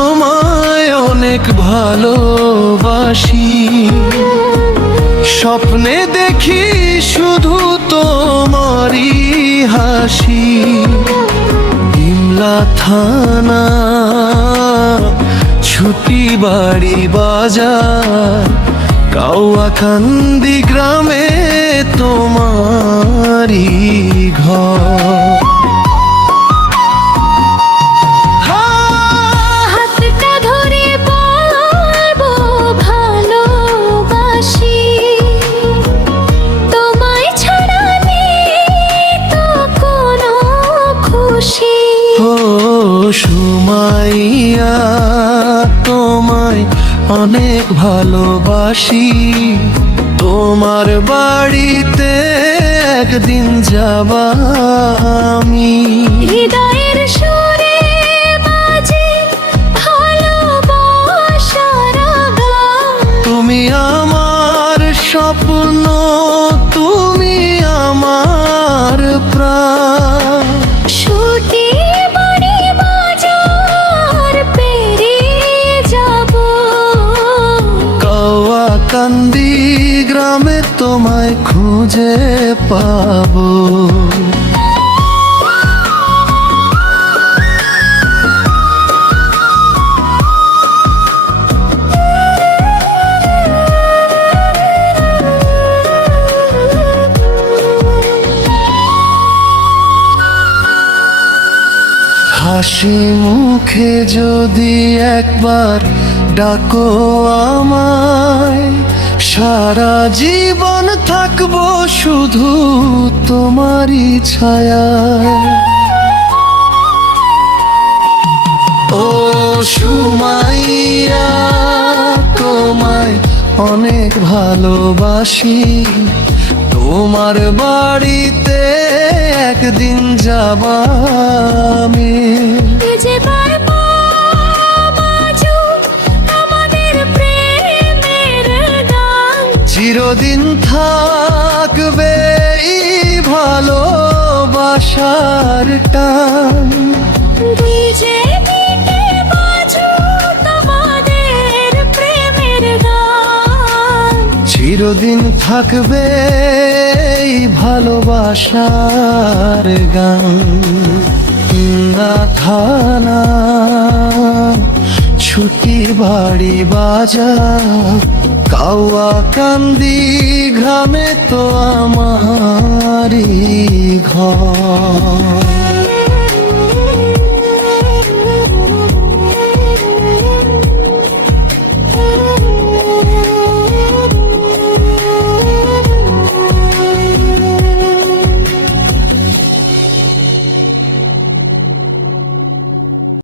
তোমায় অনেক ভালোবাসি, স্বপ্নে দেখি শুধু তোমারই হাসি। বিমলা থানা, ছুটি বাড়ি বাজার, কাউয়াকান্দি গ্রামে তোমারই ঘর। হাতটা ধরে বলবো ভালোবাসি, তোমায় ছাড়া নেই তো কোনো খুশি। ও সুমাইয়া, তোমায় অনেক ভালোবাসি, তোমার বাড়িতে একদিন যাব আমি। হৃদয়ের সুরে বাজে ভালোবাসার গান, তুমি আমার স্বপ্ন, তুমি আমার প্রাণ। ছুটি বাড়ি বাজার পেরিয়ে যাব, কাউয়াকান্দি গ্রামে তোমায় খুঁজে পাবো। হাসি মুখে যদি একবার ডাকো আমায়, সারা জীবন থাকবো শুধু তোমারই ছায়ায়। ও সুমাইয়া, তোমায় অনেক ভালোবাসি, তোমার বাড়িতে একদিন যাব আমি। খুঁজে পাবো আজও আমাদের প্রেমের গান, চিরদিন থাকবে এই ভালোবাসার টান। ডিজে মিটে বাজুক আমাদের প্রেমের গান, চিরদিন থাকবে এই ভালোবাসার গান। না থানা, ছুটির বাড়ি বাজার, কাউয়াকান্দি গ্রামে তো আমারই ঘর।